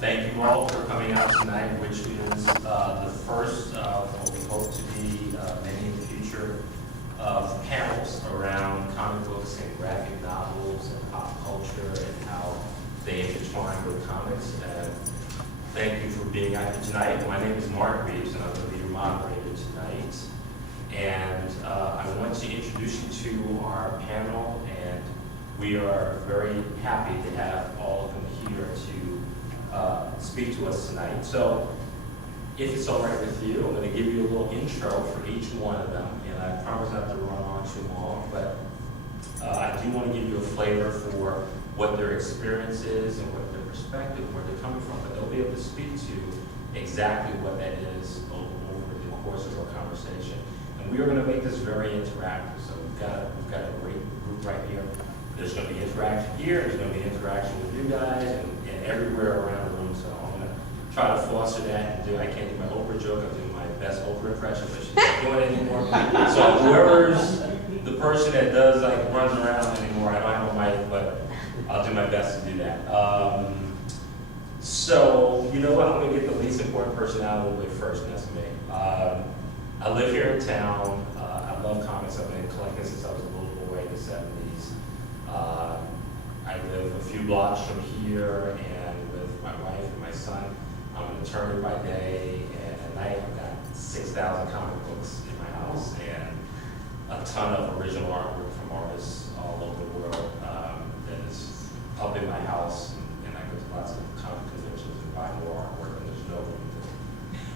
Thank you all for coming out tonight, which is the first of what we hope to be many in the future of panels around comic books and graphic novels and pop culture and how they intertwine with comics. And thank you for being out here tonight. My name is Mark Reeves, and I'm going to be your moderator tonight. And I want to introduce you to our panel, and we are very happy to have all of them here to speak to us tonight. So, if it's all right with you, I'm going to give you a little intro for each one of them, and I promise not to run on too long, but I do want to give you a flavor for what their experience is and what their perspective, where they're coming from, but they'll be able to speak to exactly what that is over the course of our conversation. And we are going to make this very interactive, so we've got a great group right here. There's going to be interaction here, there's going to be interaction with you guys, and everywhere around the room, so I'm going to try to foster that and do. I can't do my Oprah joke, I'm doing my best Oprah impression, but she's not doing it anymore. So whoever's the person that does, like, runs around anymore, I don't have a mic, but I'll do my best to do that. So, you know what, I'm going to get the least important person out of the way first, and that's me. I live here in town. I love comics. I've been collecting since I was a little boy in the 70s. I live a few blocks from here, and with my wife and my son, I'm an attorney by day, and at night I've got 6,000 comic books in my house, and a ton of original artwork from artists all over the world that is up in my house, and I go to lots of comic conventions and buy more artwork, and there's no room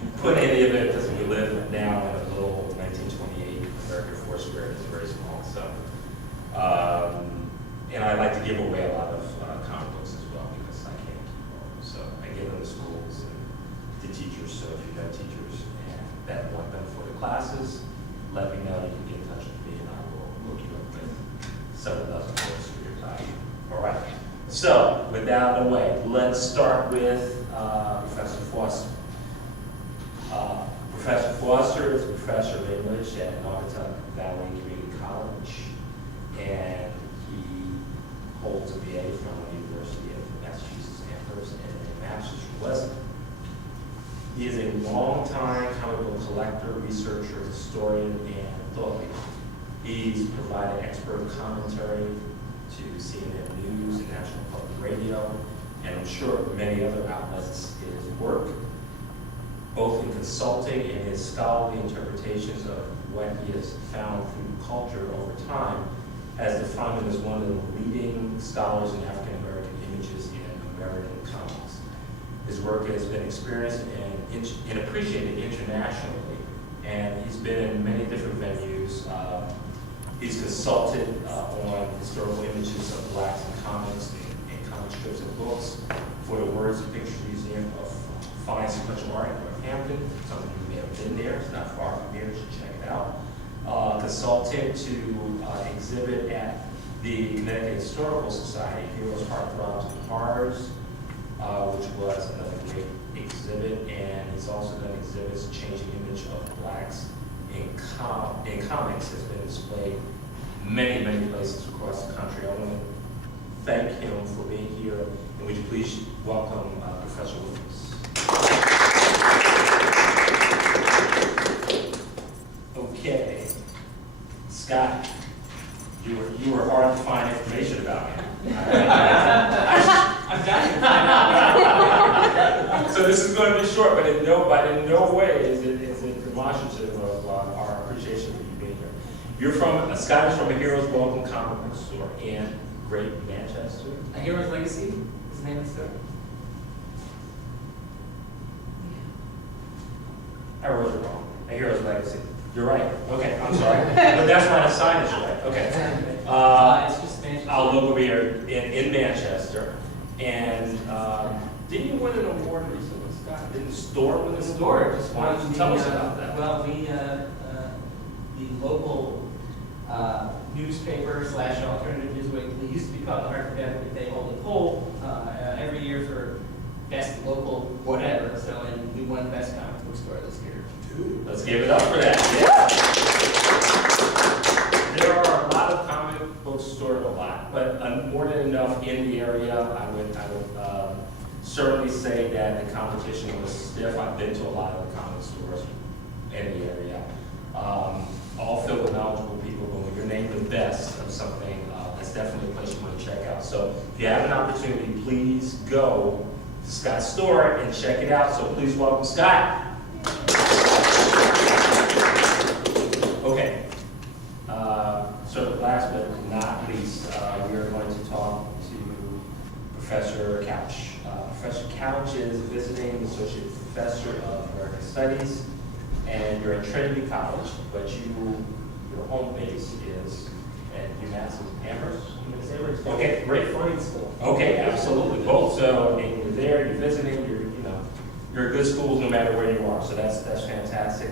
to put any of it, because we live now in a little 1928 American Foursquare that's very small. So, and I like to give away a lot of comic books as well, because I can't keep all of them. So I give them to schools and to teachers. So if you have teachers that want them for the classes, let me know. You can get in touch with me, and I will hook you up with several dozen books for your time. All right. So with that out of the way, let's start with Professor Foster. Professor Foster is a professor of English at Naugatuck Valley Community College, and he holds a BA from the University of Massachusetts Amherst and a master's from Wesleyan. He is a longtime comic book collector, researcher, historian, and thought leader. He's provided expert commentary to CNN News and National Public Radio, and I'm sure many other outlets in his work, both in consulting and his scholarly interpretations of what he has found through culture over time, has defined him as one of the leading scholars in African American images in American comics. His work has been experienced and appreciated internationally, and he's been in many different venues. He's consulted on historical images of blacks in comics and comic strips and books for the Words and Pictures Museum of Fine Sequential Art in Northampton. Some of you may have been there. It's not far from here. You should check it out. Consulted to exhibit at the Connecticut Historical Society, Heroes, Heartthrobs, and Horrors, which was another great exhibit. And he's also done exhibits. Changing Image of Blacks in comics has been displayed many, many places across the country. I want to thank him for being here, and would you please welcome Professor Williams. Okay, Scott, you were hard to find information about me. I've got to find out. So this is going to be short, but in no way is it demonstrative of our appreciation for you being here. You're from Scott is from a Heroes Welcome Comic Bookstore in Great Manchester. A Hero's Legacy is the name of the store. I wrote it wrong. A Hero's Legacy. You're right. Okay, I'm sorry. But that's why the sign is right. Okay. It's just Manchester. I'll look over here in Manchester. And didn't you win an award recently, Scott? Didn't the store win an award? Just Why don't you tell us about that? Well, the local newspaper / alternative news weekly used to be called the Hartford Advocate. They hold a poll every year for best local whatever. So, and we won best comic book store this year. Let's give it up for that. Yeah. There are a lot of comic book stores, but more than enough in the area. I would certainly say that the competition was stiff. I've been to a lot of the comic stores in the area, all filled with knowledgeable people, but when you're named the best of something, that's definitely a place you want to check out. So if you have an opportunity, please go to Scott's store and check it out. So please welcome Scott. Okay. So last but not least, we are going to talk to Professor Couch. Professor Couch is visiting associate professor of American Studies, and you're at Trinity College, but your home base is at UMass Amherst. Okay, great. Fine school. Okay, absolutely. Both. So I mean, you're there, you're visiting, you're a good school no matter where you are. So that's fantastic.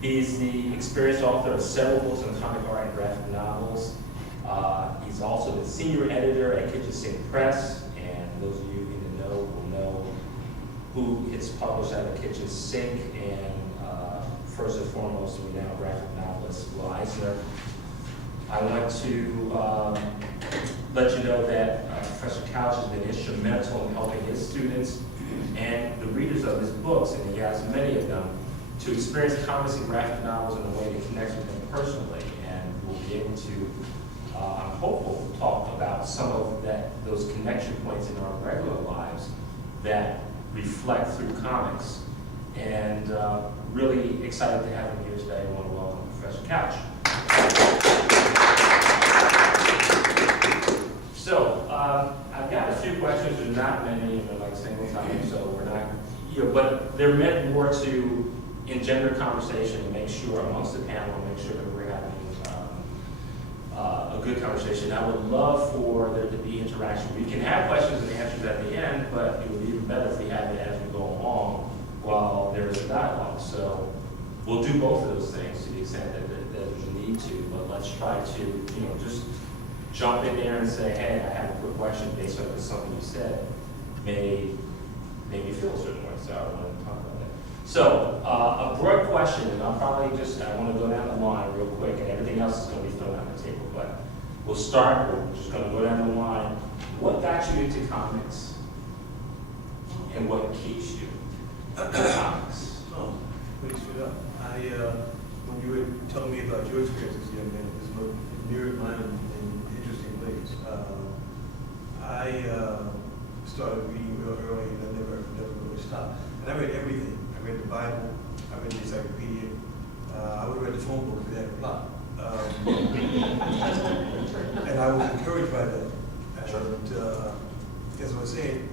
He's the experienced author of several books on comic art and graphic novels. He's also the senior editor at Kitchen Sink Press, and those of you in the know will know who it's published out of Kitchen Sink, and first and foremost, we now graphic novelist Will Eisner. I want to let you know that Professor Couch has been instrumental in helping his students and the readers of his books, and he has many of them, to experience comics and graphic novels in a way that connects with them personally, and we'll be able to, I'm hopeful, talk about some of those connection points in our regular lives that reflect through comics. And really excited to have him here today. I want to welcome Professor Couch. So I've got a few questions. There's not many, they're like single time, so we're not, but they're meant more to engender conversation and make sure amongst the panel, make sure that we're having a good conversation. I would love for there to be interaction. We can have questions and answers at the end, but it would be even better if we have it as we go along while there's a dialogue. So we'll do both of those things to the extent that there's a need to, but let's try to, just jump in there and say, hey, I have a quick question based on something you said, may make you feel a certain way. So I want to talk about that. So a broad question, and I'll probably I want to go down the line real quick, and everything else is going to be thrown on the table, but we'll start, we're just going to go down the line. What got you into comics? And what keeps you in comics? Oh, please shut up. When you were telling me about your experiences, young man, it mirrored mine in interesting ways. I started reading real early, and I never really stopped. And I read everything. I read the Bible. I read the encyclopedia. I would read the phone book if it had a plot. And I was encouraged by that. And as I was saying,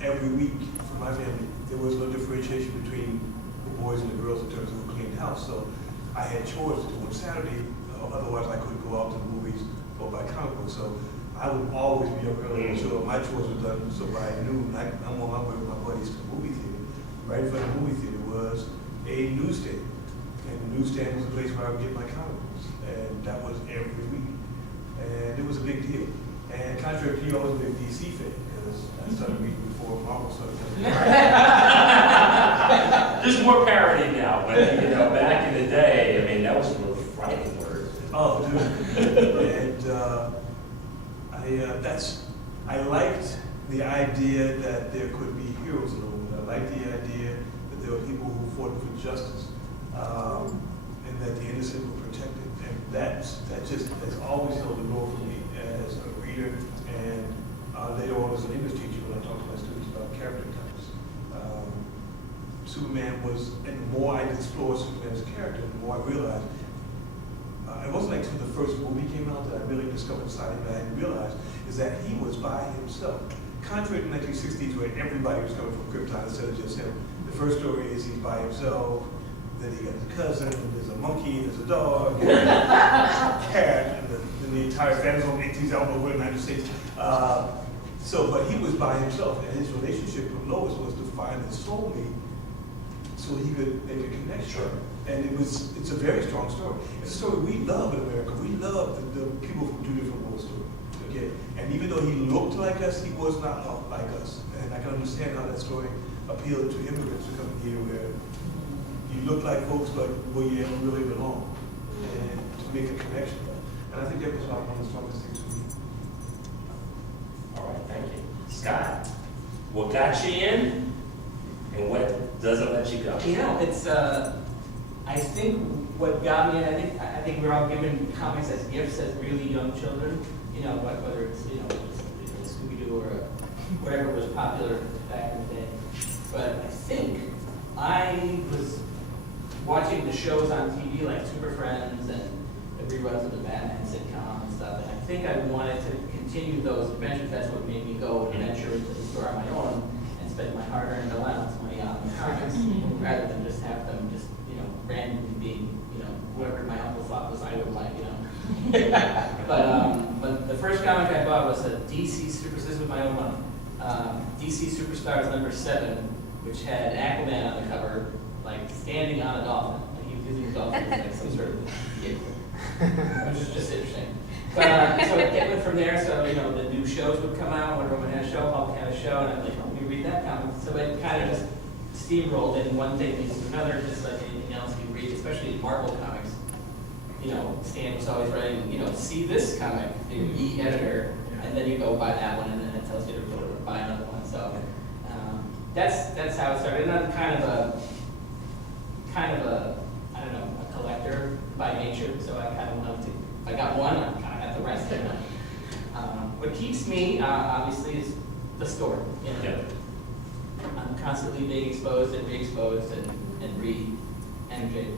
every week for my family, there was no differentiation between the boys and the girls in terms of who cleaned the house. So I had chores to do on Saturday, otherwise I couldn't go out to the movies or buy comic books. So I would always be up early until my chores were done. So by noon, I'm on my way with my buddies to the movie theater. Right in front of the movie theater was a newsstand. And the newsstand was a place where I would get my comic books. And that was every week. And it was a big deal. And contrary to you, I was a big DC fan because I started reading before Marvel started coming. There's more parody now, but back in the day, I mean, that was really frightening words. Oh, dude. And I liked the idea that there could be heroes in the world. I liked the idea that there were people who fought for justice, and that the innocent were protected. And that just has always held the door for me as a reader, and later on as an English teacher when I talk to my students about character types. Superman was, and the more I explored Superman's character, the more I realized, it wasn't until the first movie came out that I really discovered something that I hadn't realized, is that he was by himself. Contrary to the 1960s where everybody was coming from Krypton instead of just him. The first story is he's by himself, then he got his cousin, there's a monkey, there's a dog, and a cat, and then the entire family's on 18s, I don't know where in the United States. But he was by himself, and his relationship with Lois was to find his soulmate so he could make a connection. Sure. And it's a very strong story. It's a story we love in America. We love the people who do different world story. Okay? And even though he looked like us, he was not like us. And I can understand how that story appealed to immigrants who come here where you look like folks, but where you don't really belong. And to make a connection. And I think that was one of the strongest things for me. All right, thank you. Scott, What got you in, and what doesn't let you go? You know, it's, I think what got me in, I think we're all given comics as gifts as really young children, you know, whether it's, you know, Scooby-Doo or whatever was popular back in the day. But I think I was watching the shows on TV like Super Friends and the reruns of the Batman sitcom and stuff, and I think I wanted to continue those adventures. That's what made me go and venture into the store on my own and spend my hard-earned allowance money on comics, rather than just have them just, you know, randomly being, you know, whoever my uncle thought was I would like, you know. But the first comic I bought was a DC Super. This was my own money. DC Superstars #7, which had Aquaman on the cover, like standing on a dolphin, like he was using a dolphin as like some sort of vehicle, which is just interesting. But so it went from there. So, you know, the new shows would come out. Wonder Woman had a show, Hulk had a show, and I'm like, oh, let me read that comic. So it kind of just steamrolled, and one thing leads to another, just like anything else you read, especially Marvel comics. You know, Stan was always writing, you know, see this comic, the e-editor, and then you go buy that one, and then it tells you to go to buy another one. So that's how it started. And I'm kind of a I don't know, a collector by nature. So I kind of love to. If I got one, I kind of have the rest. You know. What keeps me obviously is the store. You know? Yeah. I'm constantly being exposed and re-exposed and re-energized.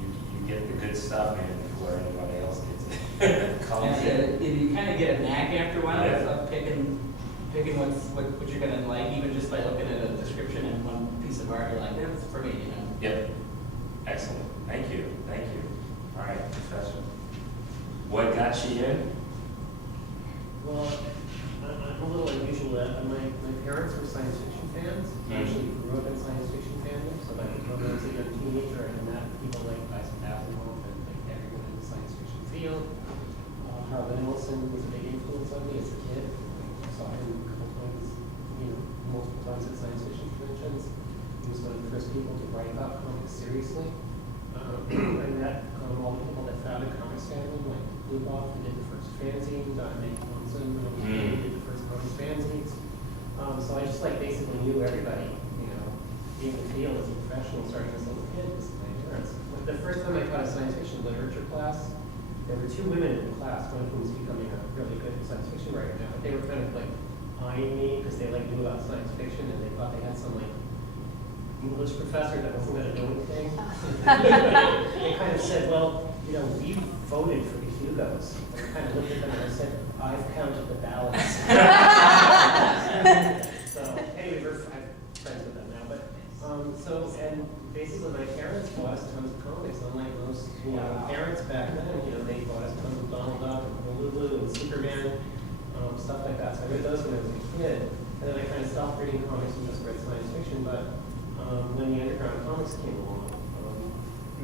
You get the good stuff, man, before anybody else gets it. And you kind of get a knack after a while Yeah. of picking what you're gonna like, even just by looking at a description and one piece of art. You're like, that's for me, you know. Yep. Excellent. Thank you. Thank you. All right, Professor. What got you in? Well, I'm a little unusual. My parents were science fiction fans. I actually grew up in science fiction fandom. So when I was a young teenager, I met people like Isaac Asimov and like everyone in the science fiction field. Harlan Ellison was a big influence on me as a kid. I saw him a couple times, you know, multiple times at science fiction conventions. He was one of the first people to write about comics seriously. I met all the people that founded Comics Fandom, like Luboff, who did the first fanzine, Nick Thompson, who did the first Comics fanzines. So I just like basically knew everybody, you know, being in the field as a professional, starting as a little kid with my parents. Like the first time I taught a science fiction literature class, there were two women in the class, one of whom was becoming a really good science fiction writer now, but they were kind of like eyeing me because they like knew about science fiction and they thought they had some like English professor that wasn't going to do anything. They kind of said, well, you know, we voted for the Hugos. And I kind of looked at them and I said, I've counted the ballots. So anyway, I'm friends with them now. But and basically my parents bought us tons of comics, unlike most parents back then. You know, they bought us tons of Donald Duck and Lulu and Superman, stuff like that. So I read those when I was a kid. And then I kind of stopped reading comics and just read science fiction. But when the underground comics came along,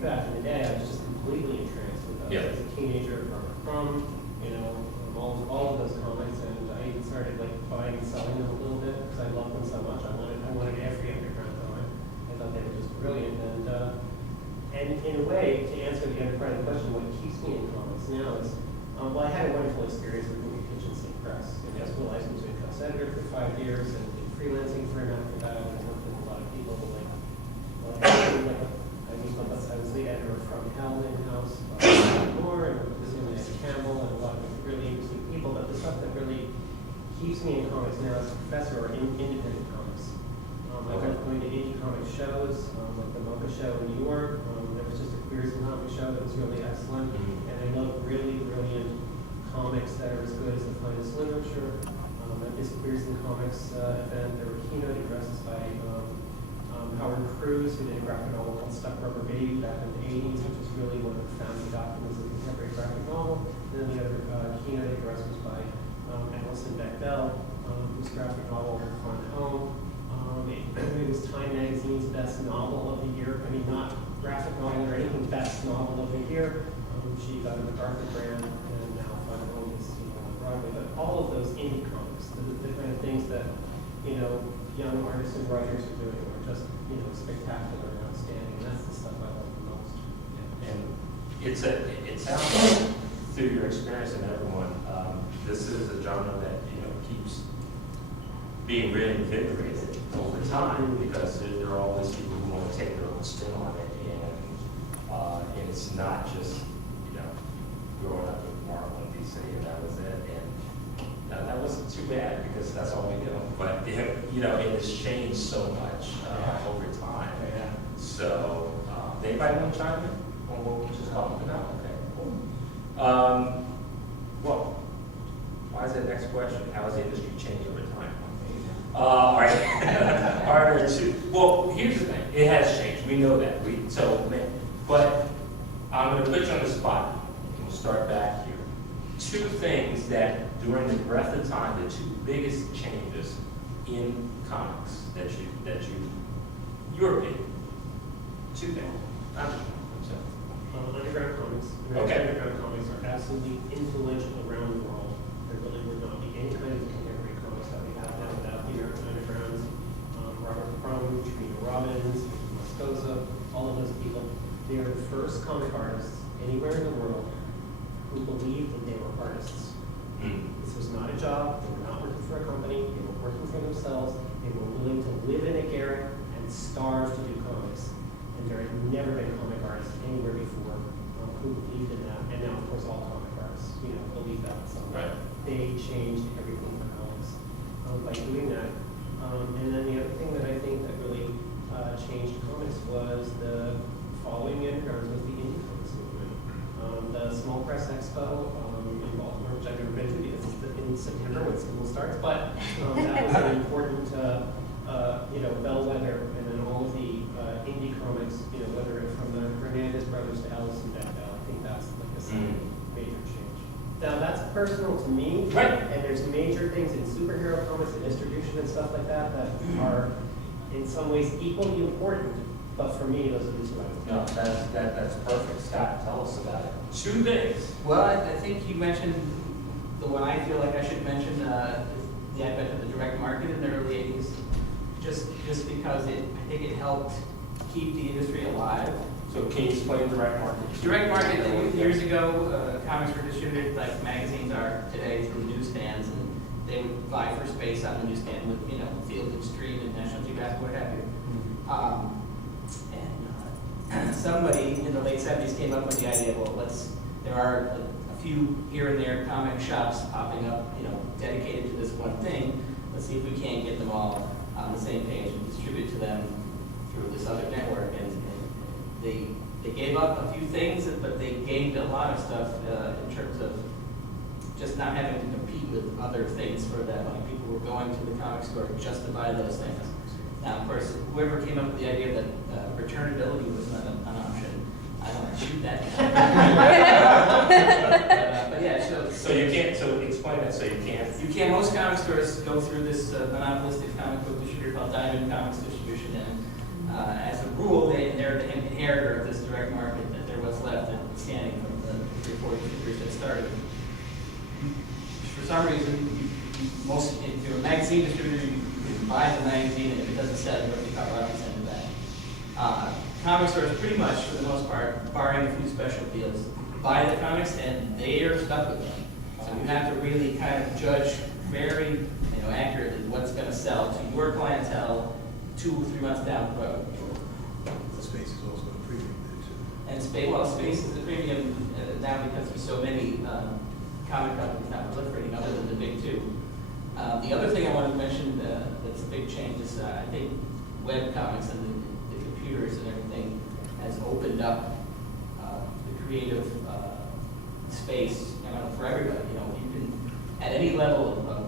back in the day, I was just completely entranced with those. Yeah. As a teenager, Robert Crumb, you know, all of those comics, and I even started like buying and selling them a little bit because I loved them so much. I wanted every underground comic. I thought they were just brilliant, and in a way, to answer the other part of the question, what keeps me in comics now is, well, I had a wonderful experience working with Kitchen Sink Press. I was a licensed in-house editor for 5 years and did freelancing for him after that. And I worked with a lot of people I was the editor from Hell in-house, Moore, and worked with Ed Campbell, and a lot of really interesting people. But the stuff that really keeps me in comics now as a professor are independent comics. I love going to indie comic shows, like the Mocha Show in New York. There was just a Queers in Comics show that was really excellent. And I love really brilliant comics that are as good as the finest literature. At this Queers in Comics event, there were keynote addresses by Howard Cruz, who did a graphic novel called Stuck Rubber Baby back in the 80s, which is really one of the founding documents of the contemporary graphic novel. And then the other keynote address was by Alison Bechdel, whose graphic novel, Fun Home. It was Time Magazine's best novel of the year. I mean, not graphic novel or anything, best novel of the year. She got a MacArthur grant, and now Fun Home is on Broadway. But all of those indie comics, the kind of things that, you know, young artists and writers are doing are just, you know, spectacular and outstanding. And that's the stuff I love the most. And it sounds like through your experience and everyone, this is a genre that, you know, keeps being reinvigorated over time, because there are always people who want to take their own spin on it, and it's not just, you know, growing up with Marvel and DC, and that was it, and that wasn't too bad, because that's all we know, but, you know, it has changed so much over time. Yeah. So, anybody want to chime in on what we just talked about? Okay, cool. Well, why is that next question? How has the industry changed over time? All right. Are there two? Well, here's the thing. It has changed. We know that. But I'm going to put you on the spot. We'll start back here. Two things that, during the breadth of time, the two biggest changes in comics that your opinion. Two things. Not just one. Underground comics. Okay. Underground comics are absolutely influential around the world. There really would not be any kind of contemporary comics that we have now without the American Undergrounds. Robert Crumb, Trina Robbins, Moscoso, all of those people. They are the first comic artists anywhere in the world who believed that they were artists. This was not a job. They were not working for a company. They were working for themselves. They were willing to live in a garret and starve to do comics. And there had never been comic artists anywhere before who believed in that. And now, of course, all comic artists, believe that. So Right. they changed everything for comics by doing that. And then the other thing that I think that really changed comics was the following the undergrounds was the indie comics movement. The Small Press Expo in Baltimore, which I've never been to because it's in September when school starts, but that was an important bellwether, and then all of the indie comics, whether it's from the Hernandez brothers to Allison Bechdel, I think that's like a major change. Now that's personal to me, Right. and there's major things in superhero comics and distribution and stuff like that that are in some ways equally important, but for me, those are the two items. No, that's perfect. Scott, tell us about it. Two things. Well, I think you mentioned the one I feel like I should mention, the advent of the direct market in the early 80s, just because I think it helped keep the industry alive. So can you explain direct market? Direct market, years ago, comics were distributed like magazines are today through newsstands, and they would vie for space on the newsstand with, Field and Street and National Geographic, what have you. And somebody in the late 70s came up with the idea, well, there are a few here and there comic shops popping up, dedicated to this one thing. Let's see if we can't get them all on the same page and distribute to them through this other network. And they gave up a few things, but they gained a lot of stuff in terms of just not having to compete with other things for that money. People were going to the comic store just to buy those things. Now, of course, whoever came up with the idea that returnability was not an option, I don't want to shoot that down. But yeah, So you can't. So explain that. So you can't. you can't. Most comic stores go through this monopolistic comic book distributor called Diamond Comics Distribution, and as a rule, they're the inheritor of this direct market. That they're what's left and standing from the 3 or 4 distributors that started. For some reason, if you're a magazine distributor, you can buy the magazine, and if it doesn't sell, you have to cover up and send it back. Comic stores, pretty much, for the most part, barring a few special deals, buy the comics, and they are stuck with them. So you have to really kind of judge very, accurately what's going to sell to your clientele 2 or 3 months down the road. The space is also a premium there too. And space is a premium now because there's so many comic companies now proliferating, other than the big two. The other thing I wanted to mention that's a big change is I think web comics and the computers and everything has opened up the creative space for everybody. You can, at any level of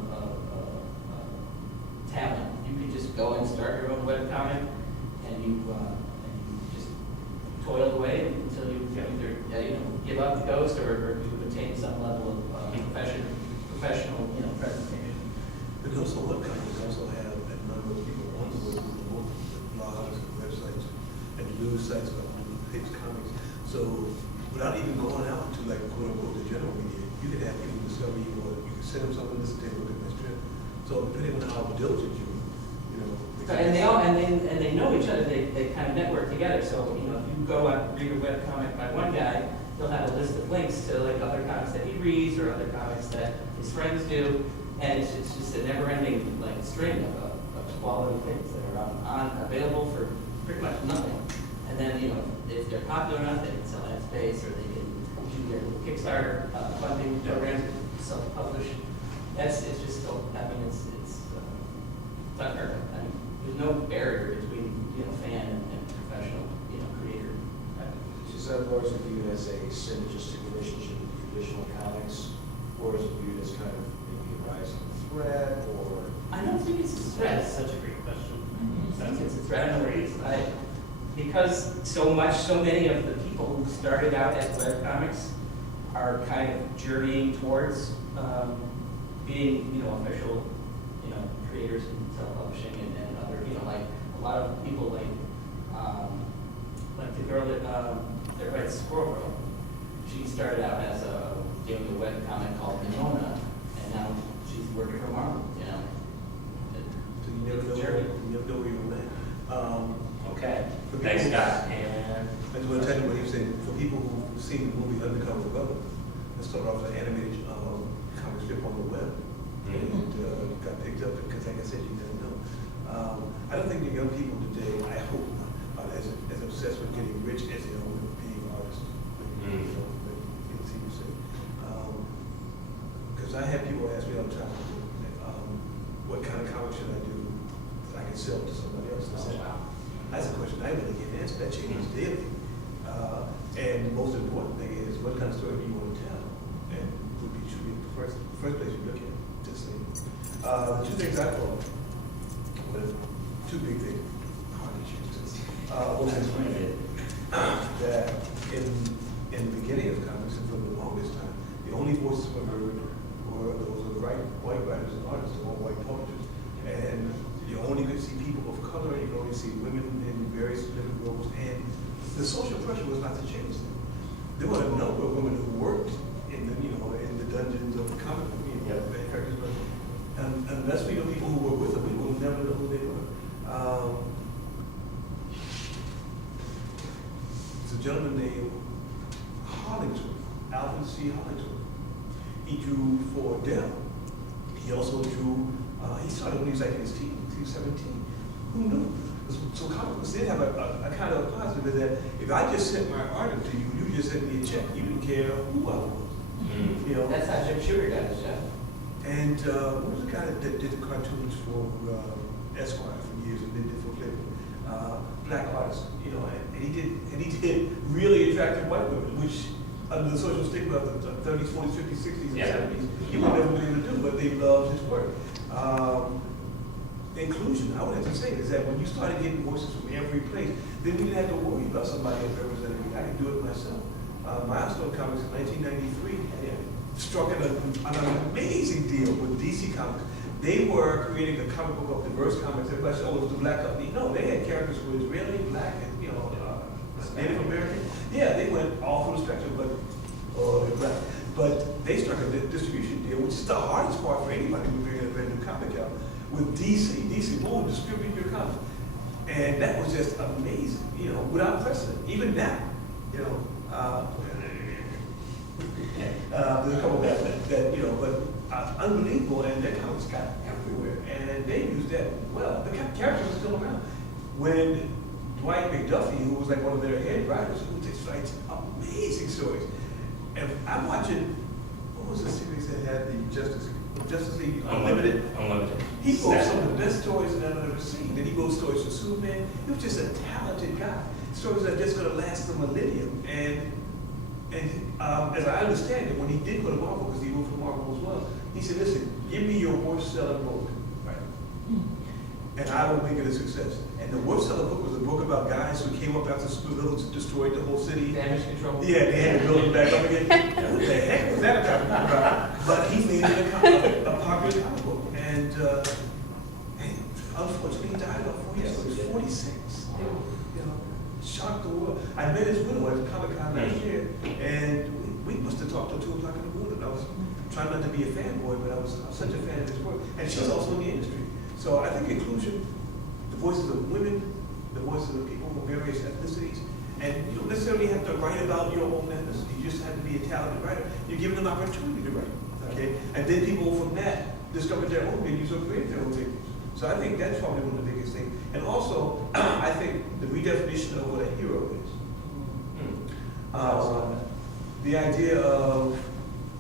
talent, you can just go and start your own web comic, and you just toil away until you either give up the ghost or you attain some level of professional presentation. But also, web companies also have a number of people on the blogs and websites and news sites about page comics. So without even going out to like quote unquote the general media, you could have people discover you, or you could send them something, listen, take a look at my strip. So depending on how diligent And they know each other. They kind of network together. So if you go out and read a web comic by one guy, he'll have a list of links to like other comics that he reads or other comics that his friends do. And it's just a never-ending like string of quality things that are available for pretty much nothing. And then, you know, if they're popular enough, they can sell ad space, or they can do their Kickstarter funding programs, self-publish. It's just so, I mean, it's unheard of. I mean, there's no barrier between, you know, fan and professional, you know, creator. Is that largely viewed as a synergistic relationship with traditional comics, or is it viewed as kind of maybe a rising threat, or? I don't think it's a threat. That's such a great question. I think it's a threat. I don't think it's, because so many of the people who started out as webcomics are kind of journeying towards being, you know, official, you know, creators in self-publishing and other, you know, like a lot of people like the girl that writes Squirrel Girl. She started out as doing a webcomic called Nimona, and now she's working for Marvel, you know. So you never know where you're going. Okay, For thanks, people- Scott. And I just want to tell you what he was saying. For people who've seen the movie Undercover Brother, it started off as an animated comic strip on the web, and got picked up because, like I said, you never know. I don't think the young people today, I hope not, are as obsessed with getting rich as they are with being artists. You know, but it's easy to say. Because I have people ask me all the time, what kind of comic should I do that I can sell to somebody else? I said, that's a question I really get answered. That changes daily. And the most important thing is, what kind of story do you want to tell? And should be the first place you look at this thing. The two things I thought, well, two big things. Hard issues. One is that in the beginning of comics and for the longest time, the only voices we heard were those of the white writers and artists, the white publishers. And you only could see people of color, and you could only see women in various different roles, and the social pressure was not to change them. There were a number of women who worked in the, you know, in the dungeons of the comic book, you know, manufacturers, but unless we know people who were with them, we will never know who they were. It's a gentleman named Hollingsworth, Alvin C. Hollingsworth. He drew for Dell. He also drew, he started when he was like in his teens, he was 17. Who knew? So comic books did have a kind of a positive in that if I just sent my art to you, you just sent me a check. You didn't care who I was. You know? That's how Jim Shooter got his job. And what was the guy that did the cartoons for Esquire for years and did it for Cleveland? Black artist, you know, and he did really attractive white women, which under the social stigma of the 30s, 40s, 50s, 60s, and 70s, you would never be able to do, but they loved his work. Inclusion, I would have to say, is that when you started getting voices from every place, then we didn't have to worry about somebody else representing me. I could do it myself. Milestone Comics in 1993 struck an amazing deal with DC Comics. They were creating a comic book of diverse comics. Everybody said, oh, it was the black company. No, they had characters who were Israeli, black, and, you know, Native American. Yeah, they went all through the spectrum, but they're black. But they struck a distribution deal, which is the hardest part for anybody who bring a brand new comic out, with DC. DC, boom, distribute your comic. And that was just amazing, you know, without precedent. Even now, you know, there's a couple that you know, but unbelievable, and their comics got everywhere, and they used that well. The characters are still around. When Dwight McDuffie, who was like one of their head writers, who just writes amazing stories. And I'm watching, what was the series that had the Justice League Unlimited? He wrote some of the best stories that I've ever seen. Then he wrote stories for Superman. He was just a talented guy. Stories that are just going to last a millennium. And as I understand it, when he did go to Marvel, because he wrote for Marvel as well, he said, listen, give me your worst selling book, right? And I will make it a success. And the worst selling book was a book about guys who came up after Supervillains and destroyed the whole city. Damage control. Yeah, they had to build it back up again. What the heck was that about? But he made it a popular comic book. And unfortunately, he died about 4 years ago. He was 46. You know, shocked the world. I met his widow at Comic-Con last year, and we must have talked till 2 o'clock in the morning. I was trying not to be a fanboy, but I was such a fan of his work. And she's also in the industry. So I think inclusion, the voices of women, the voices of people from various ethnicities, and you don't necessarily have to write about your own ethnicity. You just have to be a talented writer. You're given an opportunity to write, okay? And then people from that discovered their own videos or created their own videos. So I think that's probably one of the biggest things. And also, I think the redefinition of what a hero is. The idea of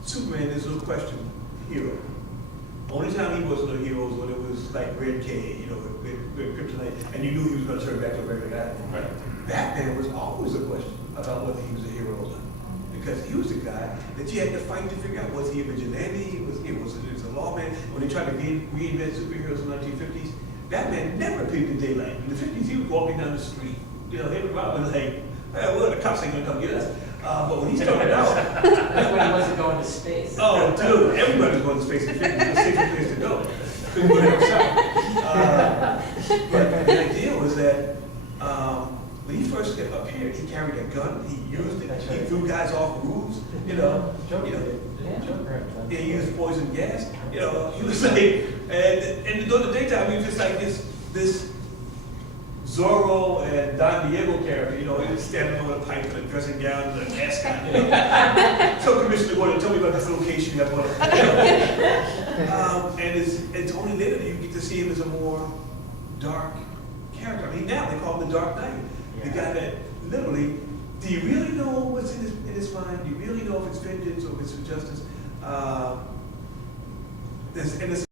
Superman is no question hero. Only time he wasn't a hero was when it was like Red K, Red Kryptonite, and you knew he was going to turn back to a regular guy. Right. Batman was always a question about whether he was a hero or not, because he was the guy that you had to fight to figure out, was he a vigilante, was he a lawman? When they tried to reinvent superheroes in the 1950s, Batman never appeared in daylight. In the 50s, he was walking down the street. Him and Robin like, hey, well, the cops ain't gonna come get us. But when he started out, That's when he wasn't going to space. oh, dude, everybody was going to space in the 50s. It was a safe place to go. Couldn't go down south. But the idea was that when he first appeared, he carried a gun. He used it. He threw guys off roofs. He used poison gas. He was like, and during the daytime, he was just like this Zorro and Don Diego character. He was standing over a pipe in a dressing gown and a ascot. So Commissioner Gordon, tell me about this location you have on. And it's only later that you get to see him as a more dark character. I mean, now they call him the Dark Knight. The guy that literally, do you really know what's in his mind? Do you really know if it's vengeance or if it's for justice? And it's